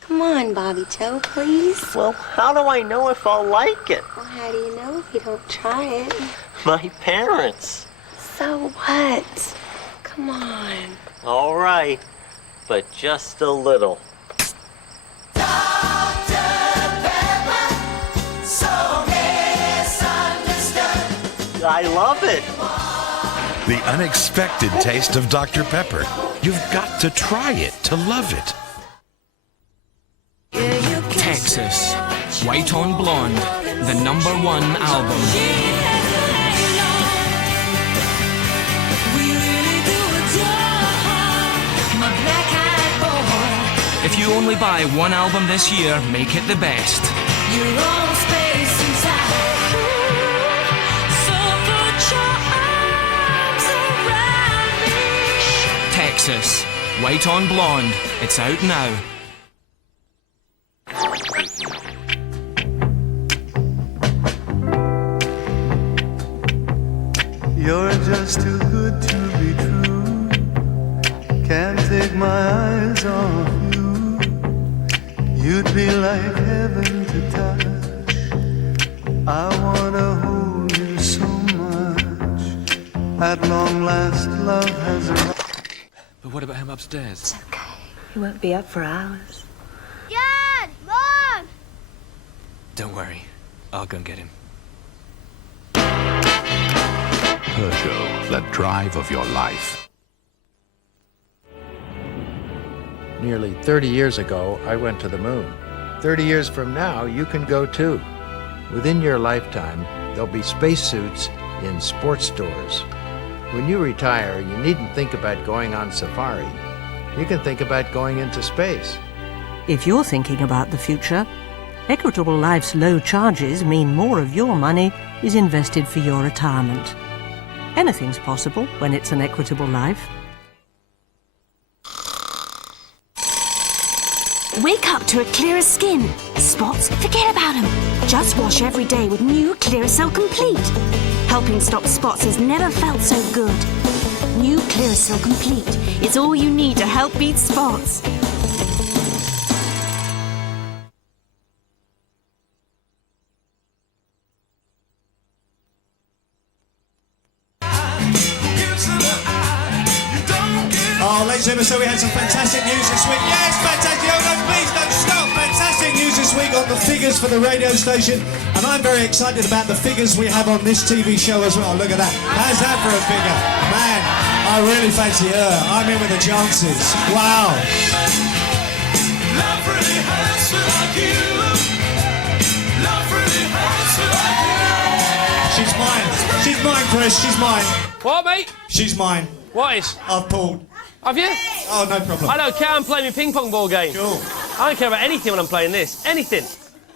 Come on, Bobby Joe, please. Well, how do I know if I'll like it? Well, how do you know if you don't try it? My parents. So what? Come on. All right, but just a little. I love it. The unexpected taste of Dr. Pepper. You've got to try it to love it. Texas, White on Blonde, the #1 album. If you only buy one album this year, make it the best. Your own space inside. So put your arms around me. Texas, White on Blonde. It's out now. You're just too good to be true. Can't take my eyes off you. You'd be like heaven to touch. I wanna hold you so much. At long last, love has arrived. But what about him upstairs? It's okay. He won't be up for hours. Dad! Mom! Don't worry. I'll go and get him. Peugeot, the drive of your life. Nearly 30 years ago, I went to the moon. 30 years from now, you can go too. Within your lifetime, there'll be spacesuits in sports stores. When you retire, you needn't think about going on safari. You can think about going into space. If you're thinking about the future, Equitable Life's low charges mean more of your money is invested for your retirement. Anything's possible when it's an Equitable Life. Wake up to a clearer skin. Spots, forget about them. Just wash every day with new Clearasil Complete. Helping stop spots has never felt so good. New Clearasil Complete is all you need to help beat spots. Ladies Zimmer. So we had some fantastic news this week. Yes, fantastic. Oh, no, please don't stop. Fantastic news this week on the figures for the radio station. And I'm very excited about the figures we have on this TV show as well. Look at that. How's that for a figure? Man, I really fancy her. I'm in with the chances. Wow. Love really hurts without you. Love really hurts without you. She's mine. She's mine, Chris. She's mine. What, mate? She's mine. What is? I've pulled. Have you? Oh, no problem. I don't care. I'm playing my ping pong ball game. Cool. I don't care about anything when I'm playing this. Anything.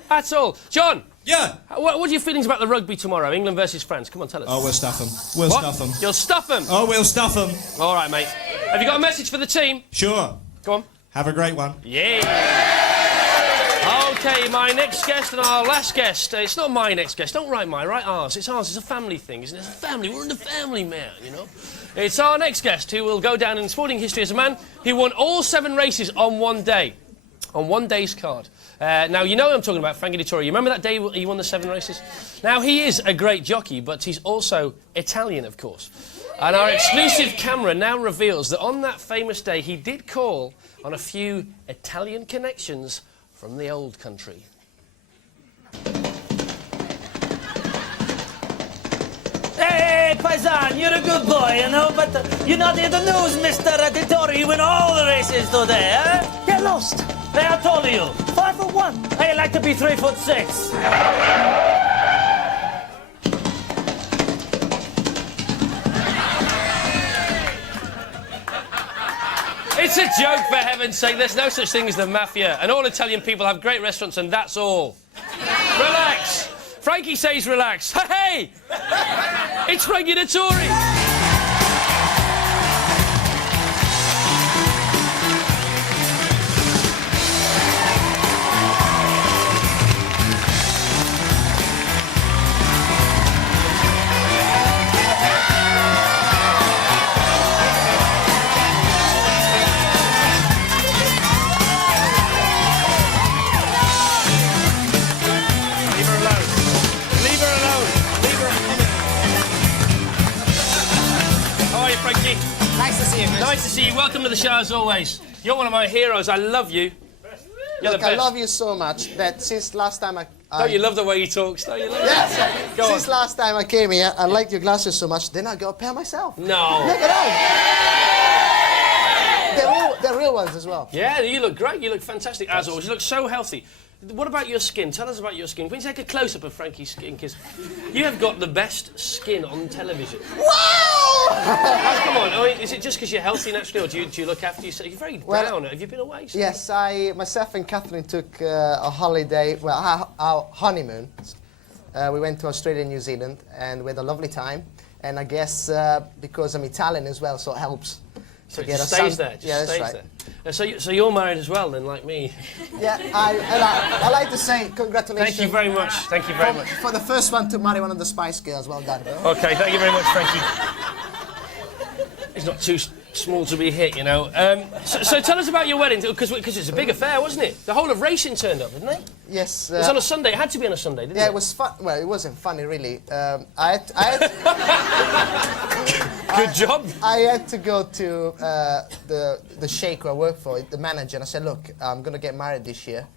That's all. John. Yeah. What are your feelings about the rugby tomorrow? England versus France. Come on, tell us. Oh, we'll stuff them. We'll What? stuff them. You'll stuff them. Oh, we'll stuff them. All right, mate. Have you got a message for the team? Sure. Go on. Have a great one. Yeah. Okay, my next guest and our last guest. It's not my next guest. Don't write mine, write ours. It's ours. It's a family thing, isn't it? It's a family. We're in the family, man, you know? It's our next guest who will go down in sporting history as a man who won all 7 races on one day. On one day's card. Now, you know who I'm talking about, Frankie Dettori. You remember that day he won the 7 races? Now, he is a great jockey, but he's also Italian, of course. And our exclusive camera now reveals that on that famous day, he did call on a few Italian connections from the old country. Hey, Paisan, you're a good boy, you know, but you're not hear the news, Mr. Dettori. You win all the races today, eh? Get lost. Hey, I told you, 5 for 1. Hey, you like to be 3'6". It's a joke, for heaven's sake. There's no such thing as the mafia. And all Italian people have great restaurants, and that's all. Relax. Frankie says relax. Hey! It's Frankie Dettori. Frankie. Nice to see you, Chris. Nice to see you. Welcome to the show, as always. You're one of my heroes. I love you. You're Look, the best. I love you so much that since last time Don't you love the way he talks? Don't you love Yes. Go Since on. last time I came here, I liked your glasses so much, then I got a pair myself. No. Look at them. They're real ones as well. Yeah, you look great. You look fantastic, as always. You look so healthy. What about your skin? Tell us about your skin. Can you take a close-up of Frankie's skin? Because you have got the best skin on television. Wow! Oh, come on. I mean, is it just because you're healthy naturally, or do you look after yourself? You're very brown. Have you been away? Yes, myself and Catherine took a holiday, well, our honeymoon. We went to Australia and New Zealand, and we had a lovely time. And I guess because I'm Italian as well, so it helps. So it just stays there. Yeah, that's right. There. So you're married as well, then, like me. Yeah, I like to say congratulations. Thank you very much. Thank you very much. For the first one to marry one of the Spice Girls, well done. Okay, thank you very much, Frankie. It's not too small to be hit, you know. So tell us about your wedding, because it's a big affair, wasn't it? The whole of racing turned up, didn't they? Yes. It was on a Sunday. It had to be on a Sunday, didn't it? Yeah, it was fun. Well, it wasn't funny, really. Good job. I had to go to the sheikh who I work for, the manager, and I said, look, I'm going to get married this year.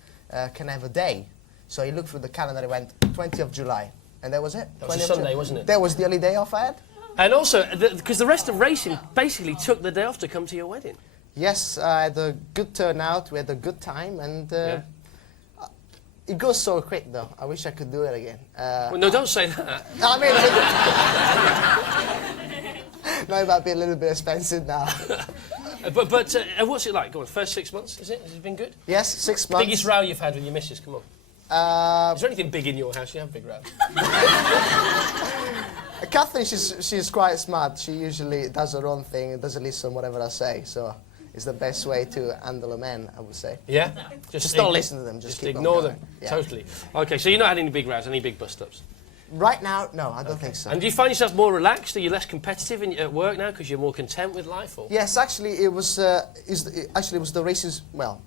Can I have a day? So he looked through the calendar and went, 20th of July. And that was it. That was a Sunday, wasn't it? That was the only day off I had. And also, because the rest of racing basically took the day off to come to your wedding. Yes, I had a good turnout, we had a good time, and it goes so quick, though. I wish I could do it again. Well, no, don't say that. I mean, no, it might be a little bit expensive now. But what's it like? Go on, first 6 months, is it? Has it been good? Yes, 6 months. Biggest row you've had with your missus, come on. Is there anything big in your house? You have big rows. Catherine, she's quite smart. She usually does her own thing and doesn't listen to whatever I say, so it's the best way to handle a man, I would say. Yeah? Just don't listen to them, just keep ignore on them, going. Yeah. totally. Okay, so you're not had any big rows, any big bust-ups? Right now, no, I don't think so. And do you find yourself more relaxed? Are you less competitive at work now because you're more content with life? Or? Yes, actually, it was the races. Well,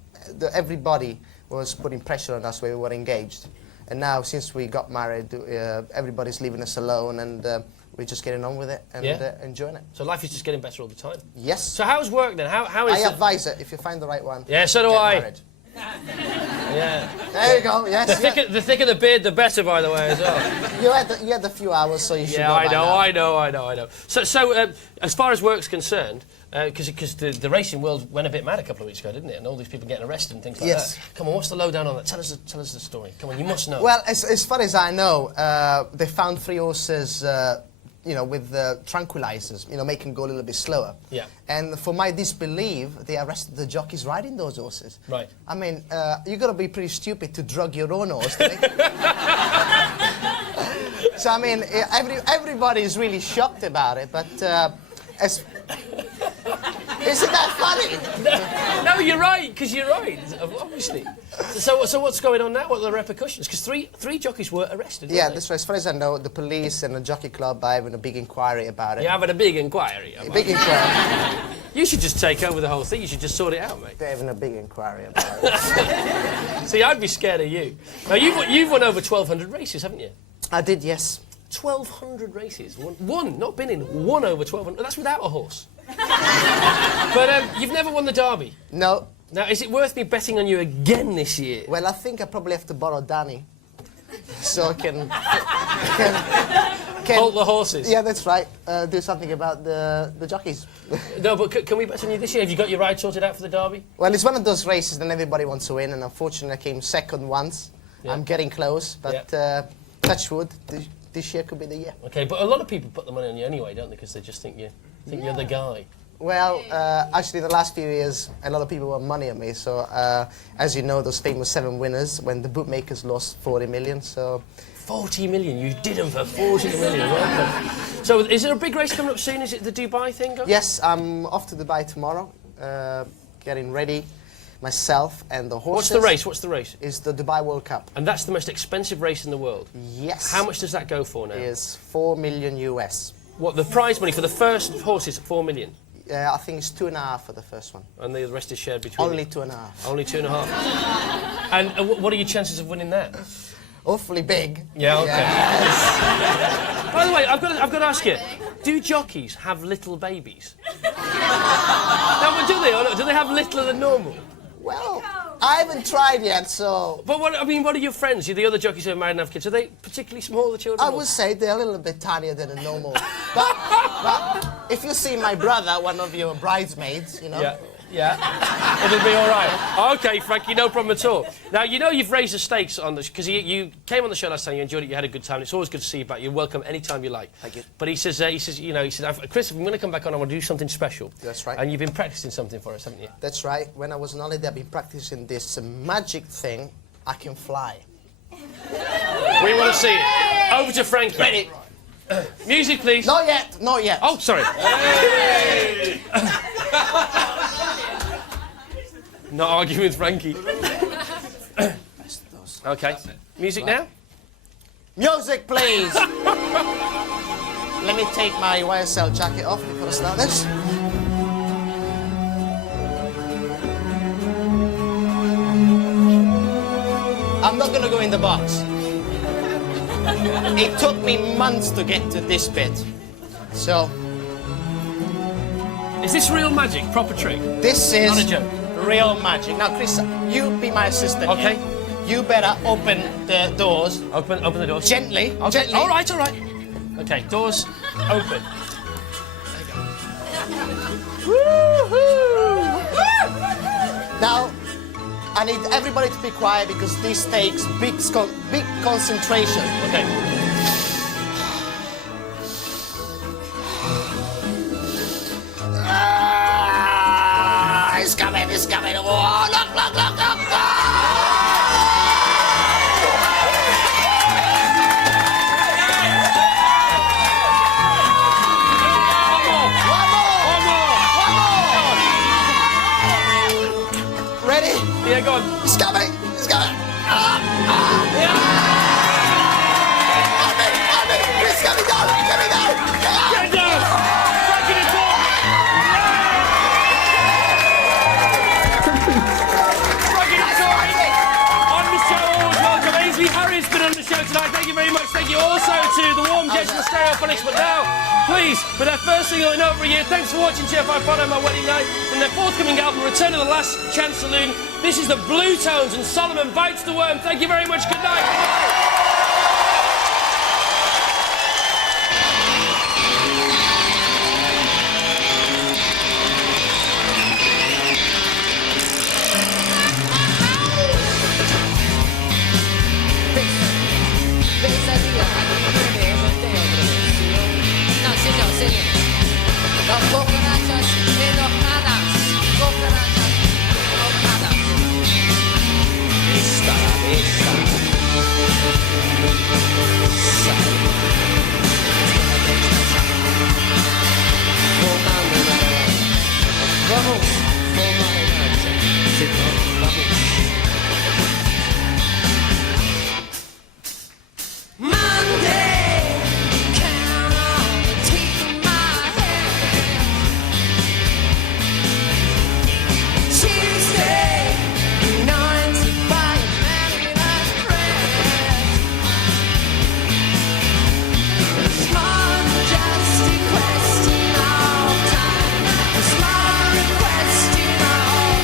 everybody was putting pressure on us when we were engaged, and now since we got married, everybody's leaving us alone, and we're just getting on with it and enjoying it. So life is just getting better all the time. Yes. So how's work then? How is I it? advise it if you find the right one. Yeah, so do get I. married. Yeah. There you go. Yes. The thicker the beard, the better, by the way, as well. You had a few hours, so you should. Yeah, I know. So as far as work's concerned, because the racing world went a bit mad a couple of weeks ago, didn't it? And all these people getting arrested and things like that. Come on, what's the lowdown on that? Tell us the story. Come on, you must know. Well, as far as I know, they found 3 horses. With tranquilizers, making them go a little bit slower. Yeah. And for my disbelief, they arrested the jockeys riding those horses. Right. I mean, you got to be pretty stupid to drug your own horse. So I mean, everybody is really shocked about it. But isn't that funny? No, you're right, because you're right, obviously. So what's going on now? What are the repercussions? Because three jockeys were arrested, Yeah, weren't that's right. As far as I know, the police and the jockey club are having a big inquiry about it. You're having a big inquiry? A big inquiry. You should just take over the whole thing. You should just sort it out, mate. They're having a big inquiry about it. See, I'd be scared of you. Now, you've won over 1,200 races, haven't you? I did, yes. 1,200 races. One, not been in, one over 1,200. That's without a horse. But you've never won the Derby. No. Now, is it worth me betting on you again this year? Well, I think I probably have to borrow Danny, so I can hold the horses. Yeah, that's right. Do something about the jockeys. No, but can we bet on you this year? Have you got your ride sorted out for the Derby? Well, it's one of those races that everybody wants to win, and unfortunately, I came second once. Yeah. I'm getting close, but touch wood. This year could be the year. Okay, but a lot of people put the money on you anyway, don't they? Because they just think you're the guy. Well, actually, the last few years, a lot of people want money on me. So, as you know, those famous 7 winners, when the bookmakers lost 40 million, so... 40 million? You did them for 40 million, right? So, is there a big race coming up soon? Is it the Dubai thing? Yes, I'm off to Dubai tomorrow, getting ready. Myself and the horses. What's the race? It's the Dubai World Cup. And that's the most expensive race in the world? Yes. How much does that go for now? It's $4 million US. What, the prize money for the first horse is $4 million? I think it's 2.5 for the first one. And the rest is shared between Only you? 2.5. Only 2.5. And what are your chances of winning that? Hopefully big. Yeah, okay. Yes. By the way, I've got to ask you, do jockeys have little babies? No, do they? Or do they have littler than normal? Well, I haven't tried yet, so... But what are your friends? The other jockeys who are married and have kids, are they particularly small, the children? I would say they're a little bit tinier than a normal. but if you see my brother, one of your bridesmaids, Yeah, it'll be all right. OK, Frankie, no problem at all. Now, you've raised the stakes on this, because you came on the show last time, you enjoyed it, you had a good time. It's always good to see you back. You're welcome anytime you like. Thank you. But he says, Chris, if I'm going to come back on, I want to do something special. That's right. And you've been practising something for us, haven't you? That's right. When I was on holiday, I've been practising this magic thing. I can fly. We want to see it. Over to Frankie. Ready. Music, please. Not yet, not yet. Oh, sorry. Hey! Not arguing with Frankie. OK. Music now? Music, please! Let me take my YSL jacket off before I start this. I'm not gonna go in the box. It took me months to get to this bit. So... Is this real magic? Proper trick? This is... Not a joke. Real magic. Now, Chris, you be my assistant. Okay. Here. You better open the doors. Open the doors. Gently. Okay. Gently. All right. Okay, doors open. Now, I need everybody to be quiet because this takes big concentration. Okay. It's coming, it's coming. Oh, look. Ready? Yeah, go on. It's coming. show tonight. Thank you very much. Thank you also to the Warm Jets and the Stereophonics. But now, please, for their first single in over a year, thanks for watching TFI Friday, my wedding night. From their forthcoming album, Return of the Last Chance Saloon, this is the Blue Tones and Solomon Bites the Worm. Thank you very much. Good night. Goodbye. Las cucarachas enojadas, cucarachas enojadas. Esta cabeza. Fumando una vamos, fumando una si no, vamos. Monday, count on the teeth of my head. Tuesday, anointed by a man in a thread. Small majestic question all time. A small question all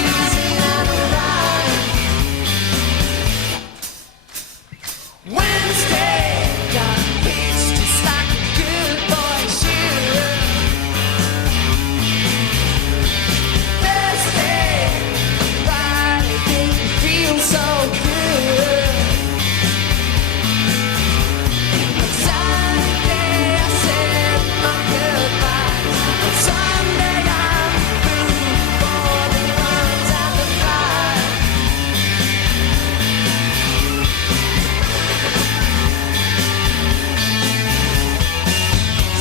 reason and rhyme. Wednesday, got hitched just like a good boy should. Thursday, Friday, didn't feel so good. On Saturday, I said my goodbyes. On Sunday, I'm through for the runs and the flies.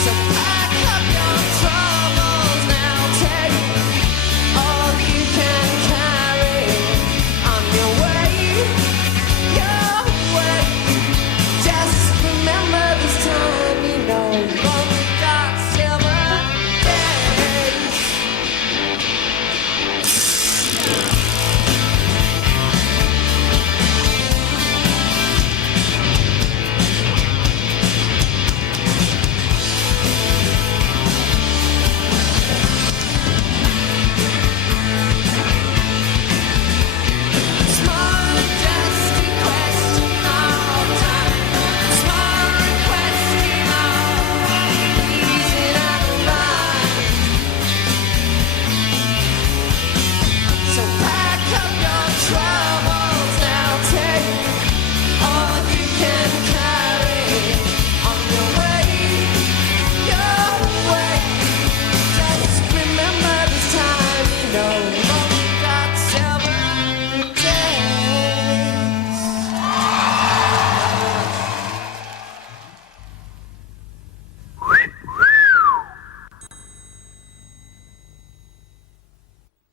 So pack up your troubles now, take all you can carry on your way. Just remember this time, you know, you've only got 7 days. Small majestic question all time. Small question all reason and rhyme. So pack up your troubles now, take all you can carry on your way. Just remember this time, you know, you've only got 7 days.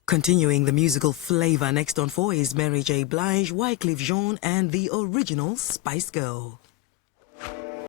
Continuing the musical flavor, next on 4 is Mary J. Blige, Wycliffe Jean, and the original Spice Girl.